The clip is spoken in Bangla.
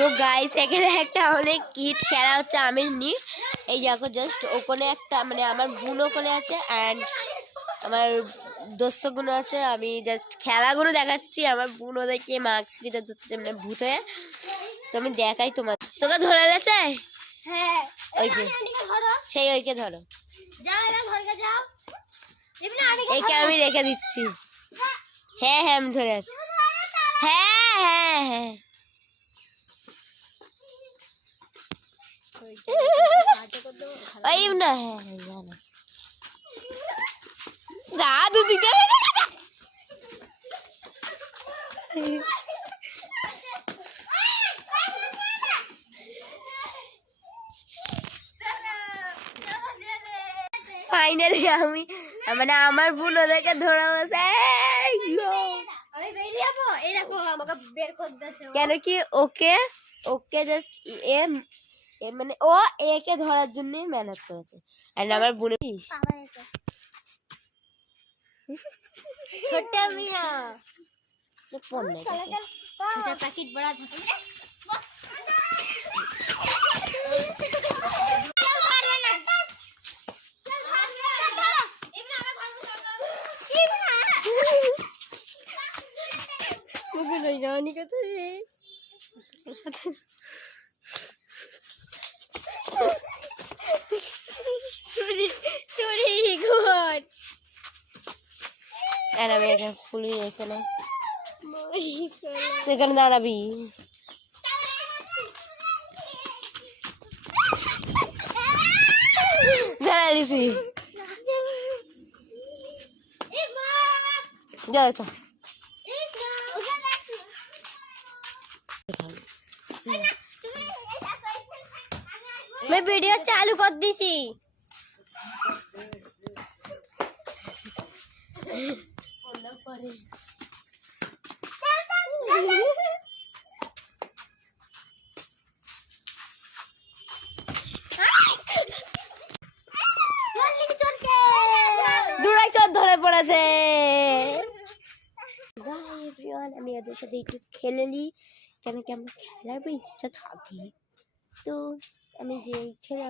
তো গাইস এখানে একটা অনেক কিট খেলা হচ্ছে আমি নি এই দেখো জাস্ট ওখানে একটা মানে আমার বোন ওখানে আছে অ্যান্ড আমার দোস্তগুলো আছে আমি জাস্ট খেলাগুলো দেখাচ্ছি আমার বোন ওদেরকে মাস্ক পিতে ধরতেছে মানে ভূত হয়ে তো আমি দেখাই তোমার তোকে ধরে লেছে হ্যাঁ ওই যে সেই ওইকে ধরো যাও এবার ঘরকে যাও এইকে আমি রেখে দিচ্ছি হ্যাঁ হ্যাঁ আমি ধরে আছি হ্যাঁ হ্যাঁ হ্যাঁ ওই না হ্যাঁ হ্যাঁ জানো জাদু দিতে ফাইনালি আমি মানে আমার বোন ওদেরকে ধরে বসে আমি বেরিয়ে যাবো এই দেখো আমাকে বের করে দিয়েছে কেন কি ওকে ওকে জাস্ট মানে ও একে ধরার জন্যই মেহনত করেছে আর আমার বোন ছোট মিয়া ফোন নেই ছোট প্যাকেট বড়া থাকে जानी का तो চুরি গুড এরা মেয়েকে ফুলি এখানে সেখানে দাঁড়াবি দাঁড়া দিছি দাঁড়া চ मैं वीडियो चालू कर दी सी দূরাই চোর ধরে পড়েছে আমি এদের সাথে একটু খেলে নিই কেন কি আমার খেলার ইচ্ছা থাকে তো আমি যে খেলা